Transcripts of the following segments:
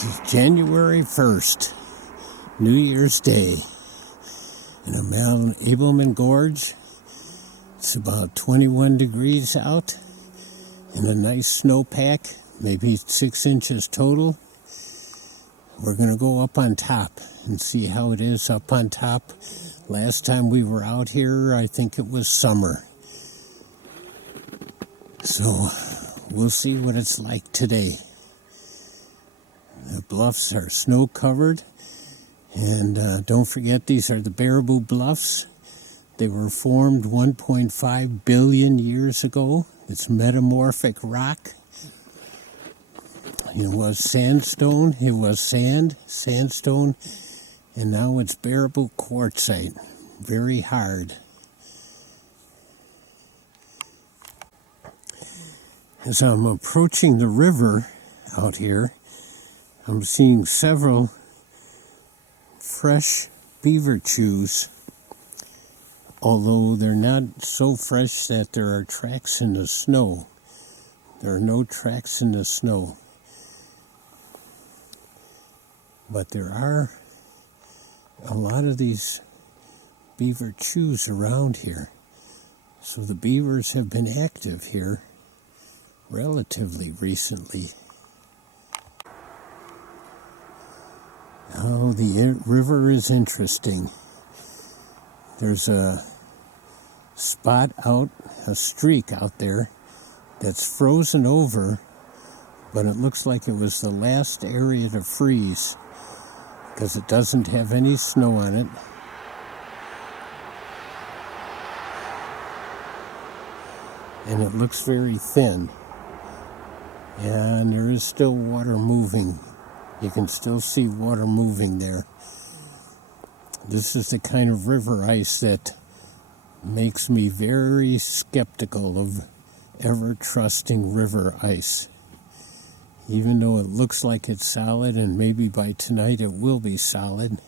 It's January 1st, New Year's Day, in Ableman Gorge. It's about 21 degrees out, and a nice snowpack, maybe 6 inches total. We're going to go up on top and see how it is up on top. Last time we were out here, I think it was summer. So we'll see what it's like today. The bluffs are snow-covered, and don't forget, these are the Baraboo Bluffs. They were formed 1.5 billion years ago. It's metamorphic rock. It was sandstone, it was sandstone, and now it's Baraboo quartzite. Very hard. As I'm approaching the river out here, I'm seeing several fresh beaver chews, although they're not so fresh that there are tracks in the snow. There are no tracks in the snow. But there are a lot of these beaver chews around here. So the beavers have been active here relatively recently. Oh, the river is interesting. There's a spot out, a streak out there that's frozen over, but it looks like it was the last area to freeze because it doesn't have any snow on it. And it looks very thin. And there is still water moving. You can still see water moving there. This is the kind of river ice that makes me very skeptical of ever trusting river ice. Even though it looks like it's solid, and maybe by tonight it will be solid,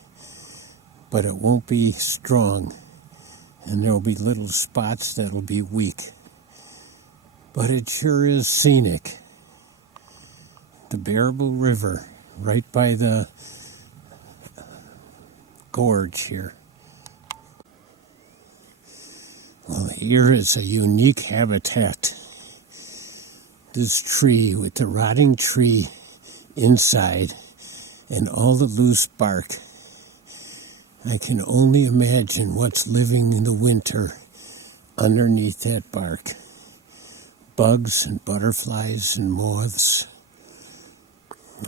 but it won't be strong. And there will be little spots that will be weak. But it sure is scenic. The Baraboo River, right by the gorge here. Well, here is a unique habitat. This tree with the rotting tree inside and all the loose bark. I can only imagine what's living in the winter underneath that bark. Bugs and butterflies and moths.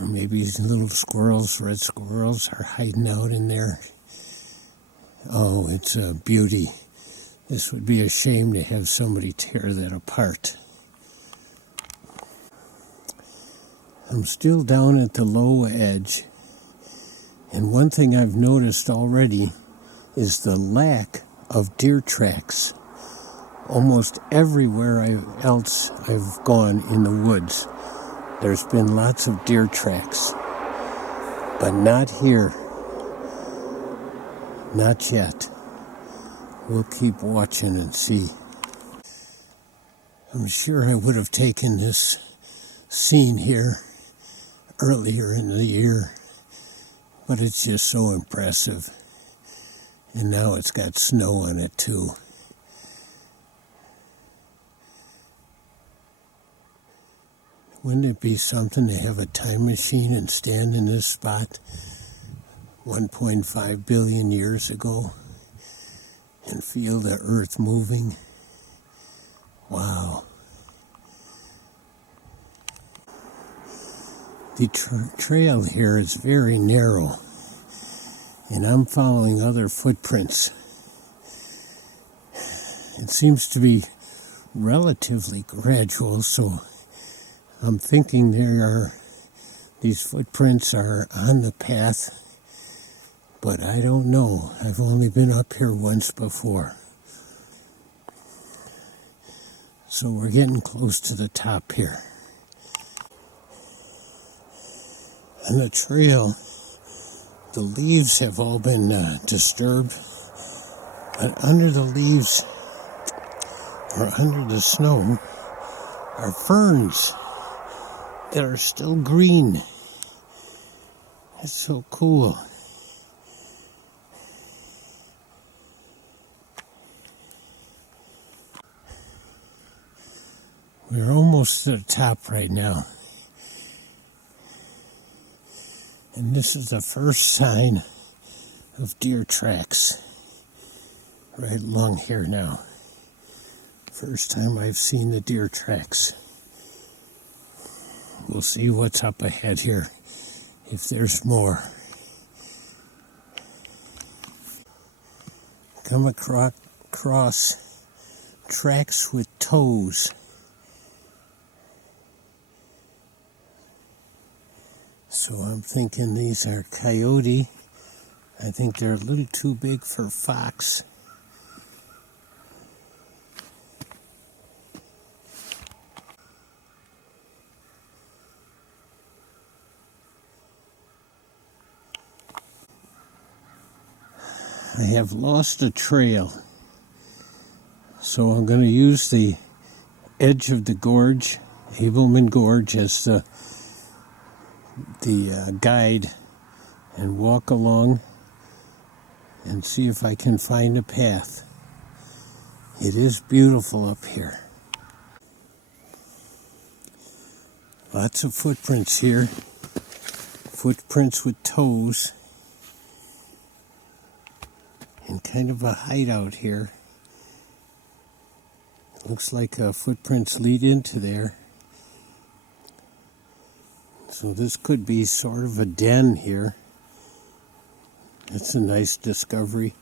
Or maybe little squirrels, red squirrels, are hiding out in there. Oh, it's a beauty. This would be a shame to have somebody tear that apart. I'm still down at the low edge, and one thing I've noticed already is the lack of deer tracks. Almost everywhere else I've gone in the woods, there's been lots of deer tracks, but not here. Not yet. We'll keep watching and see. I'm sure I would have taken this scene here earlier in the year, but it's just so impressive. And now it's got snow on it too. Wouldn't it be something to have a time machine and stand in this spot 1.5 billion years ago and feel the earth moving? Wow. The trail here is very narrow, and I'm following other footprints. It seems to be relatively gradual, so I'm thinking these footprints are on the path, but I don't know. I've only been up here once before. So we're getting close to the top here. On the trail, the leaves have all been disturbed, but under the leaves, or under the snow, are ferns that are still green. It's so cool. We're almost to the top right now. And this is the first sign of deer tracks right along here now. First time I've seen the deer tracks. We'll see what's up ahead here, if there's more. Come across tracks with toes. So I'm thinking these are coyote. I think they're a little too big for fox. I have lost a trail, so I'm going to use the edge of the gorge, Ableman Gorge, as the guide and walk along and see if I can find a path. It is beautiful up here. Lots of footprints here, footprints with toes, and kind of a hideout here. Looks like footprints lead into there. So this could be sort of a den here. That's a nice discovery.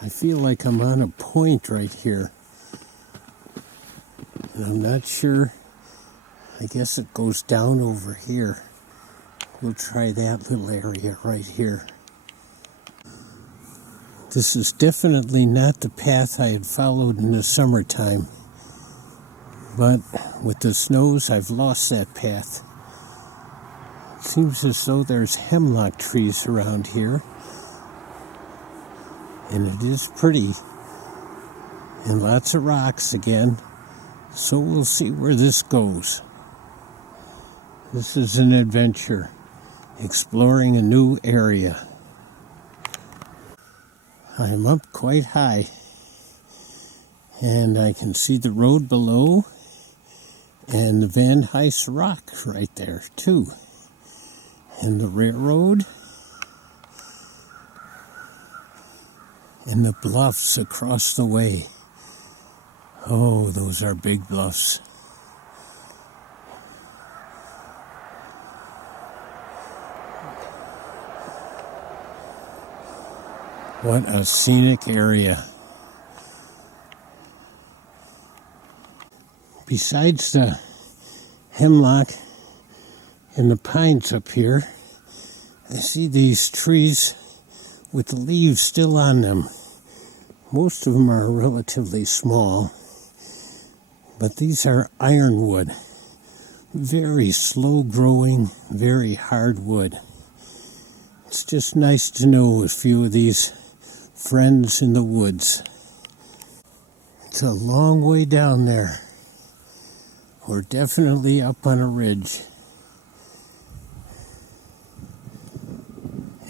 I feel like I'm on a point right here. And I'm not sure. I guess it goes down over here. We'll try that little area right here. This is definitely not the path I had followed in the summertime. But with the snows, I've lost that path. It seems as though there's hemlock trees around here. And it is pretty. And lots of rocks again. So we'll see where this goes. This is an adventure. Exploring a new area. I'm up quite high. And I can see the road below. And the Van Hise Rock right there, too. And the railroad. And the bluffs across the way. Oh, those are big bluffs. What a scenic area. Besides the hemlock and the pines up here, I see these trees with the leaves still on them. Most of them are relatively small, but these are ironwood. Very slow growing, very hard wood. It's just nice to know a few of these friends in the woods. It's a long way down there. We're definitely up on a ridge.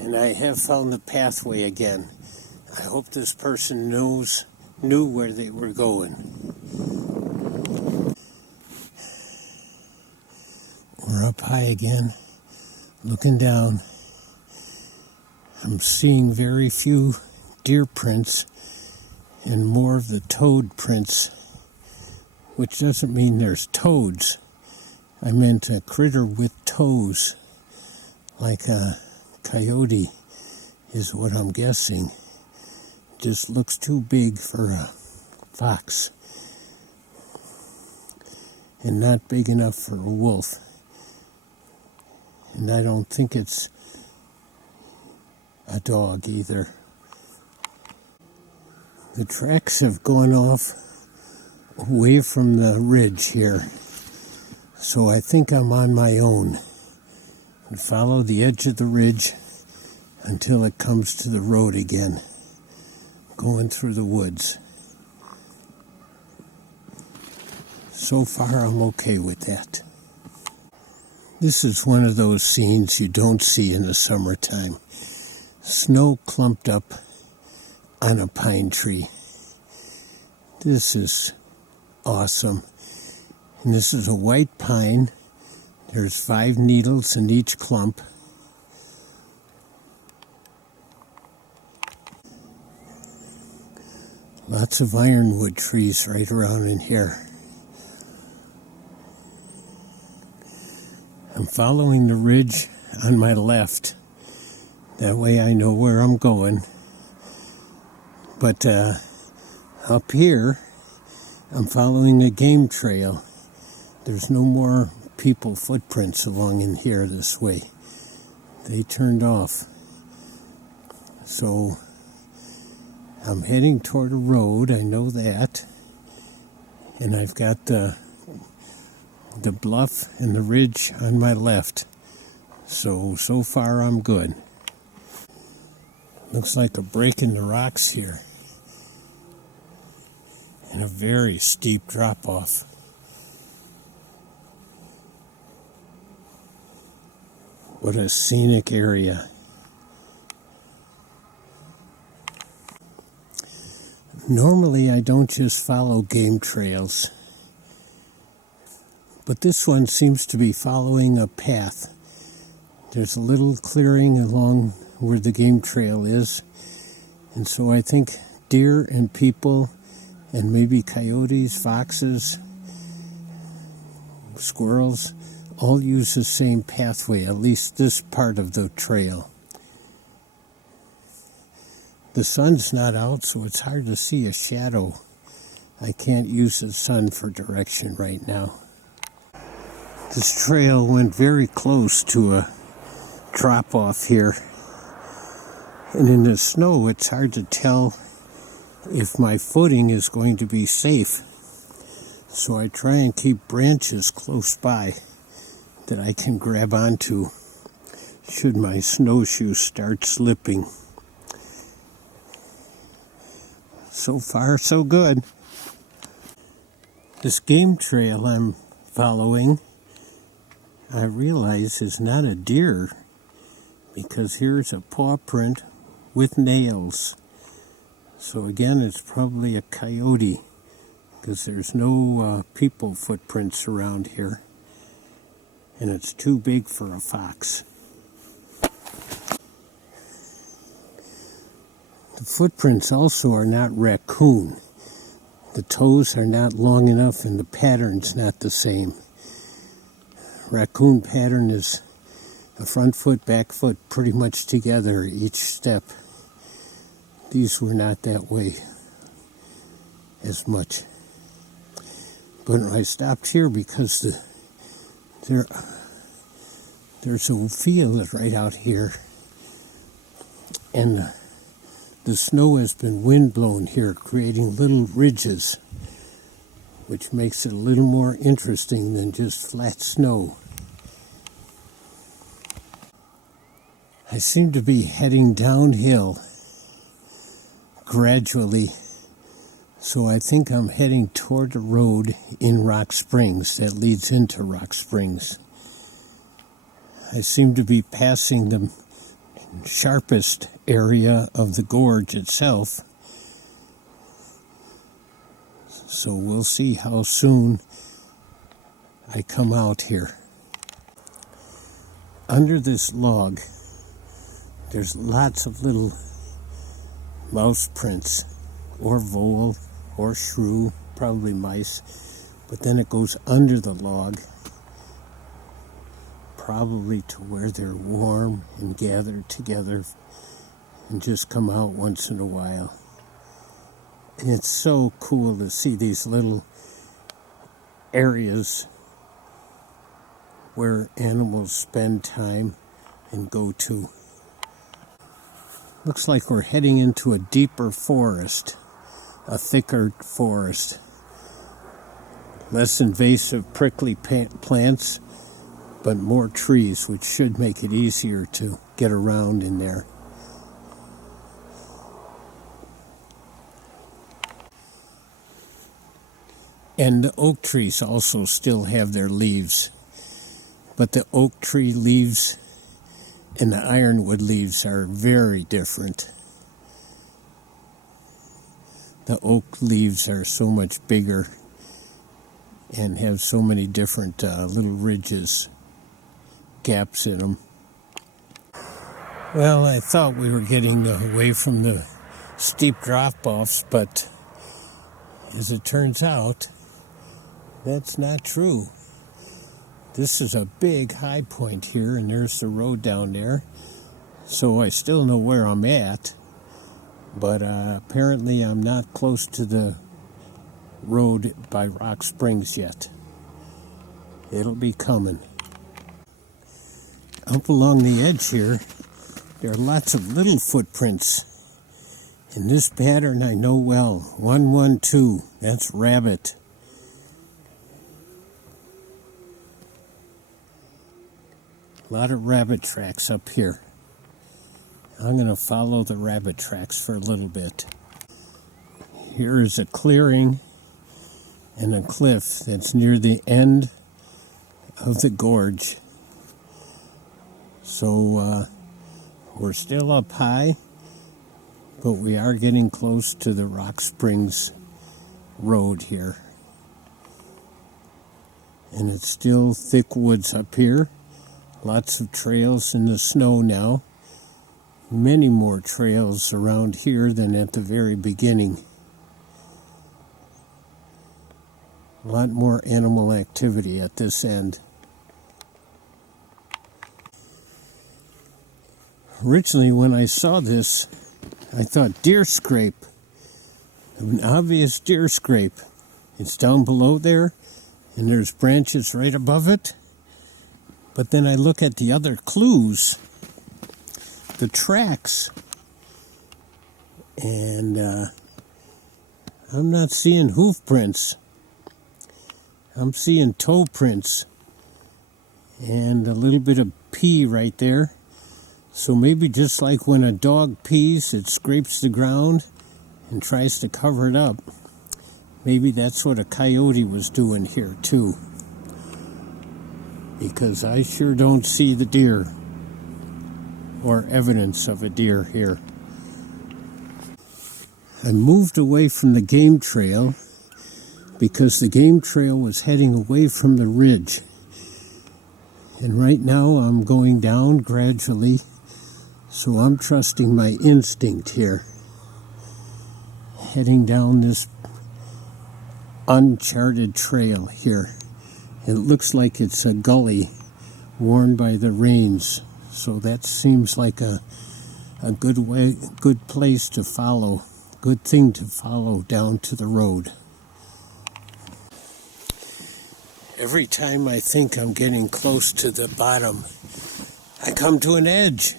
And I have found the pathway again. I hope this person knew where they were going. We're up high again, looking down. I'm seeing very few deer prints and more of the toad prints, which doesn't mean there's toads. I meant a critter with toes, like a coyote is what I'm guessing. Just looks too big for a fox and not big enough for a wolf. And I don't think it's a dog either. The tracks have gone off away from the ridge here, so I think I'm on my own. And follow the edge of the ridge until it comes to the road again, going through the woods. So far I'm okay with that. This is one of those scenes you don't see in the summertime. Snow clumped up on a pine tree. This is awesome. And this is a white pine. There's 5 needles in each clump. Lots of ironwood trees right around in here. I'm following the ridge on my left. That way I know where I'm going. But up here, I'm following a game trail. There's no more people footprints along in here this way. They turned off. So I'm heading toward a road, I know that. And I've got the bluff and the ridge on my left. So far I'm good. Looks like a break in the rocks here. And a very steep drop off. What a scenic area. Normally I don't just follow game trails, but this one seems to be following a path. There's a little clearing along where the game trail is, and so I think deer and people and maybe coyotes, foxes, squirrels all use the same pathway, at least this part of the trail. The sun's not out, so it's hard to see a shadow. I can't use the sun for direction right now. This trail went very close to a drop-off here. And in the snow, it's hard to tell if my footing is going to be safe. So I try and keep branches close by that I can grab onto should my snowshoes start slipping. So far, so good. This game trail I'm following, I realize is not a deer, because here's a paw print with nails. So again, it's probably a coyote, because there's no people footprints around here. And it's too big for a fox. The footprints also are not raccoon. The toes are not long enough and the pattern's not the same. Raccoon pattern is a front foot, back foot pretty much together each step. These were not that way as much. But I stopped here because there's a field right out here, and the snow has been windblown here, creating little ridges, which makes it a little more interesting than just flat snow. I seem to be heading downhill gradually, so I think I'm heading toward the road in Rock Springs that leads into Rock Springs. I seem to be passing the sharpest area of the gorge itself, so we'll see how soon I come out here. Under this log, there's lots of little mouse prints, or vole, or shrew, probably mice, but then it goes under the log, probably to where they're warm and gathered together and just come out once in a while. And it's so cool to see these little areas where animals spend time and go to. Looks like we're heading into a deeper forest, a thicker forest. Less invasive prickly plants, but more trees, which should make it easier to get around in there. And the oak trees also still have their leaves. but the oak tree leaves and the ironwood leaves are very different. The oak leaves are so much bigger and have so many different little ridges, gaps in them. Well, I thought we were getting away from the steep drop-offs, but as it turns out, that's not true. This is a big high point here, and there's the road down there. So I still know where I'm at, but apparently I'm not close to the road by Rock Springs yet. It'll be coming. Up along the edge here, there are lots of little footprints. In this pattern I know well, 112, that's rabbit. A lot of rabbit tracks up here. I'm going to follow the rabbit tracks for a little bit. Here is a clearing and a cliff that's near the end of the gorge. So we're still up high, but we are getting close to the Rock Springs road here. And it's still thick woods up here. Lots of trails in the snow now. Many more trails around here than at the very beginning. A lot more animal activity at this end. Originally, when I saw this, I thought deer scrape. An obvious deer scrape. It's down below there, and there's branches right above it. But then I look at the other clues, the tracks, and I'm not seeing hoof prints. I'm seeing toe prints and a little bit of pee right there. So maybe just like when a dog pees, it scrapes the ground and tries to cover it up. Maybe that's what a coyote was doing here too. Because I sure don't see the deer or evidence of a deer here. I moved away from the game trail because the game trail was heading away from the ridge. And right now I'm going down gradually, so I'm trusting my instinct here. Heading down this uncharted trail here. It looks like it's a gully worn by the rains, so that seems like a good place to follow, good thing to follow down to the road. Every time I think I'm getting close to the bottom, I come to an edge,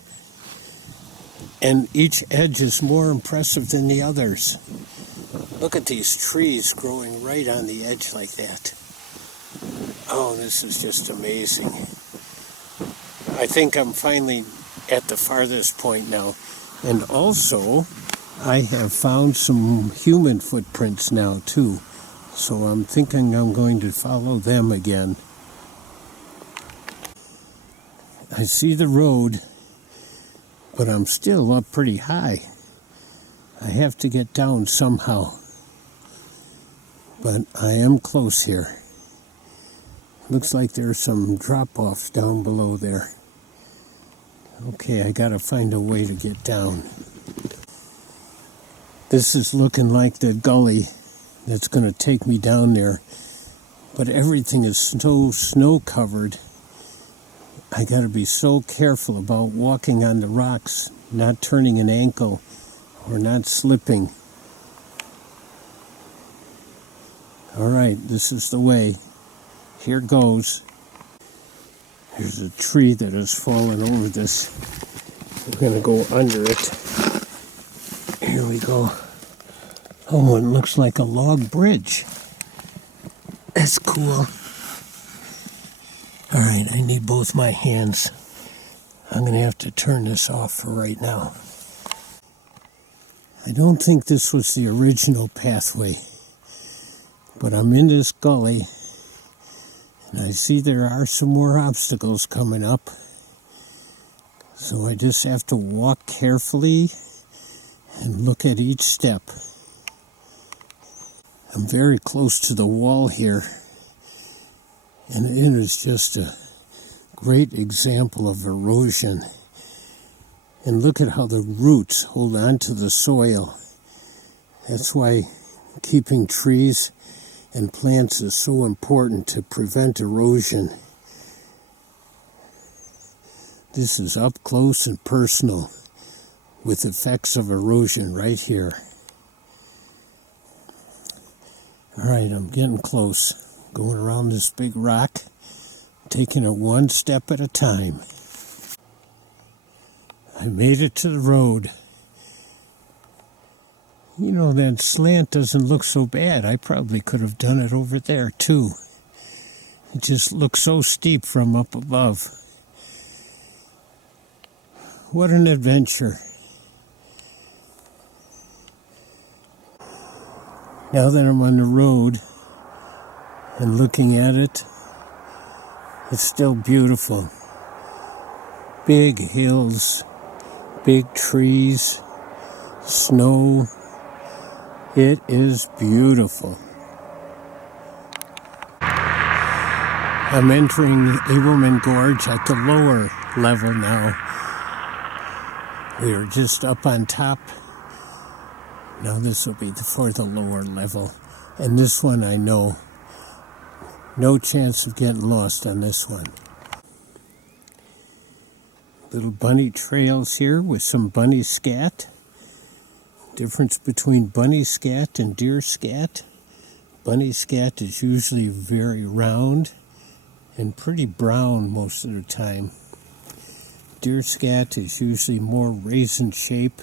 and each edge is more impressive than the others. Look at these trees growing right on the edge like that. Oh, this is just amazing. I think I'm finally at the farthest point now. And also, I have found some human footprints now, too. So I'm thinking I'm going to follow them again. I see the road, but I'm still up pretty high. I have to get down somehow. But I am close here. Looks like there's some drop-offs down below there. Okay, I gotta find a way to get down. This is looking like the gully that's gonna take me down there. But everything is so snow-covered. I gotta be so careful about walking on the rocks, not turning an ankle or not slipping. All right, this is the way. Here goes. There's a tree that has fallen over this. We're going to go under it. Here we go. Oh, it looks like a log bridge. That's cool. All right, I need both my hands. I'm going to have to turn this off for right now. I don't think this was the original pathway, but I'm in this gully. And I see there are some more obstacles coming up. So I just have to walk carefully and look at each step. I'm very close to the wall here, and it is just a great example of erosion. And look at how the roots hold on to the soil. That's why keeping trees and plants is so important to prevent erosion. This is up close and personal with effects of erosion right here. All right, I'm getting close. Going around this big rock, taking it one step at a time. I made it to the road. You know, that slant doesn't look so bad. I probably could have done it over there, too. It just looks so steep from up above. What an adventure. Now that I'm on the road and looking at it, it's still beautiful. Big hills, big trees, snow. It is beautiful. I'm entering Ableman Gorge at the lower level now. We are just up on top. Now this will be for the lower level. And this one I know. No chance of getting lost on this one. Little bunny trails here with some bunny scat. Difference between bunny scat and deer scat. Bunny scat is usually very round and pretty brown most of the time. Deer scat is usually more raisin shape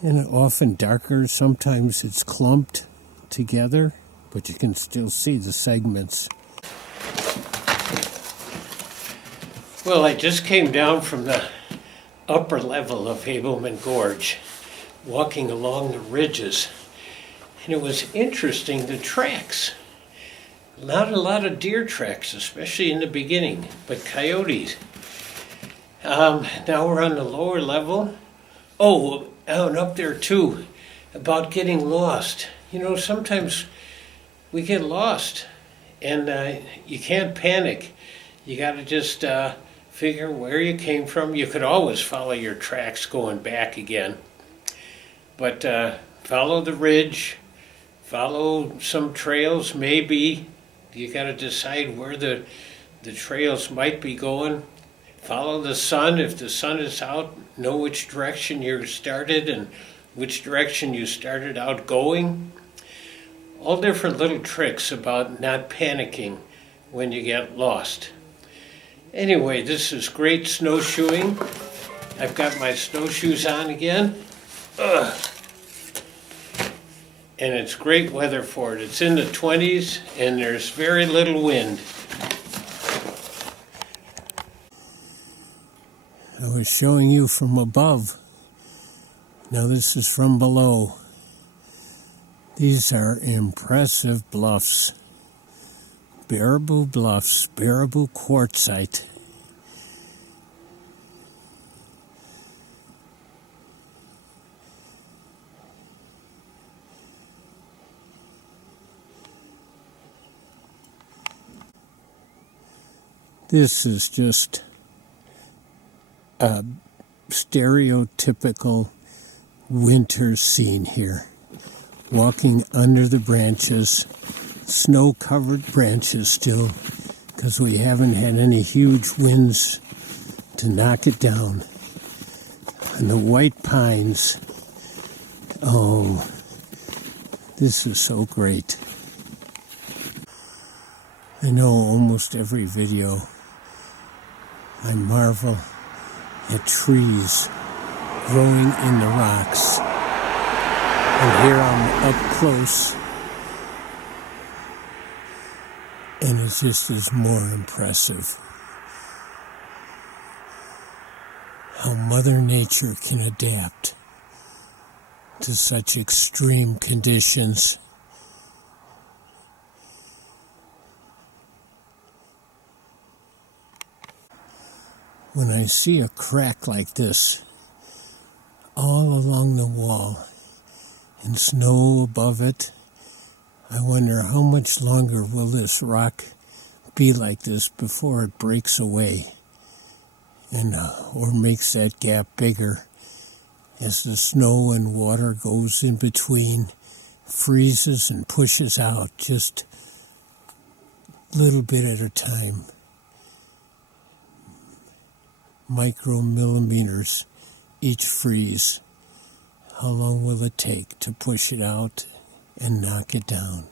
and often darker. Sometimes it's clumped together, but you can still see the segments. Well, I just came down from the upper level of Ableman Gorge, walking along the ridges, and it was interesting, the tracks. Not a lot of deer tracks, especially in the beginning, but coyotes. Now we're on the lower level. Oh, and up there too, about getting lost. You know, sometimes we get lost, and you can't panic. You got to just figure where you came from. You could always follow your tracks going back again. But follow the ridge, follow some trails maybe. You got to decide where the trails might be going. Follow the sun. If the sun is out, know which direction you started and which direction you started out going. All different little tricks about not panicking when you get lost. Anyway, this is great snowshoeing. I've got my snowshoes on again. Ugh. And it's great weather for it. It's in the 20s and there's very little wind. I was showing you from above. Now this is from below. These are impressive bluffs. Baraboo Bluffs, Baraboo Quartzite. This is just a stereotypical winter scene here. Walking under the branches, snow-covered branches still, because we haven't had any huge winds to knock it down. And the white pines, oh, this is so great. I know almost every video I marvel at trees growing in the rocks. And here I'm up close, and it just is more impressive how Mother Nature can adapt to such extreme conditions. when I see a crack like this all along the wall and snow above it, I wonder how much longer will this rock be like this before it breaks away and or makes that gap bigger as the snow and water goes in between, freezes and pushes out just a little bit at a time. Micromillimeters each freeze. How long will it take to push it out and knock it down?